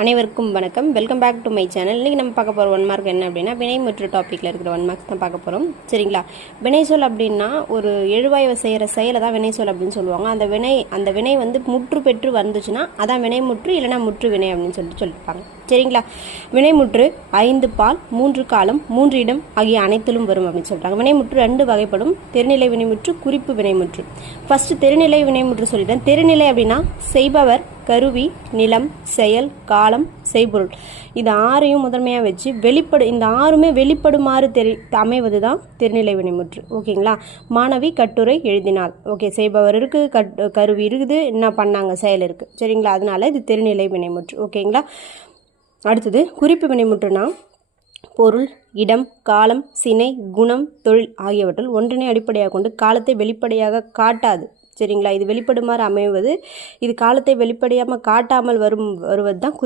அனைவருக்கும் வணக்கம். Welcome back to my channel. இன்றைக்கி நம்ம பார்க்க போகிற 1 மார்க் என்ன அப்படின்னா வினைமுற்று டாப்பிக்கில் இருக்கிற 1 மார்க்ஸ் தான் பார்க்க போகிறோம். சரிங்களா? வினைச்சொல் அப்படின்னா ஒரு எழுவாய்வை செய்கிற செயலை தான் வினைச்சொல் அப்படின்னு சொல்லுவாங்க. அந்த வினை வந்து முற்று பெற்று வந்துச்சுன்னா அதான் வினைமுற்று, இல்லைனா முற்று வினை அப்படின்னு சொல்லியிருப்பாங்க. சரிங்களா? வினைமுற்று 5 பால் 3 காலம் 3 இடம் ஆகிய அனைத்திலும் வரும் அப்படின்னு சொல்கிறாங்க. வினைமுற்று 2 வகைப்படும். தெரிநிலை வினைமுற்று, குறிப்பு வினைமுற்று. ஃபர்ஸ்ட் தெரிநிலை வினைமுற்று சொல்லிட்டேன். தெரிநிலை அப்படின்னா செய்பவர், கருவி, நிலம், செயல், காலம், செய்பொருள், இது 6ஐயும் முதன்மையாக வச்சு இந்த 6மே வெளிப்படுமாறு அமைவது தான் தெரிநிலை வினைமுற்று. ஓகேங்களா? மாணவி கட்டுரை எழுதினாள். ஓகே, செய்பவர் இருக்குது, கருவி இருக்குது, என்ன பண்ணாங்க, செயல் இருக்குது. சரிங்களா? அதனால இது தெரிநிலை வினைமுற்று. ஓகேங்களா? அடுத்தது குறிப்பு வினைமுற்றுனா பொருள், இடம், காலம், சினை, குணம், தொழில் ஆகியவற்றில் ஒன்றினை அடிப்படையாக கொண்டு காலத்தை வெளிப்படையாக காட்டாது. சரிங்களா? இது வெளிப்படுமாறு அமைவது. இது காலத்தை வெளிப்படையாமல் காட்டாமல் வருவது தான்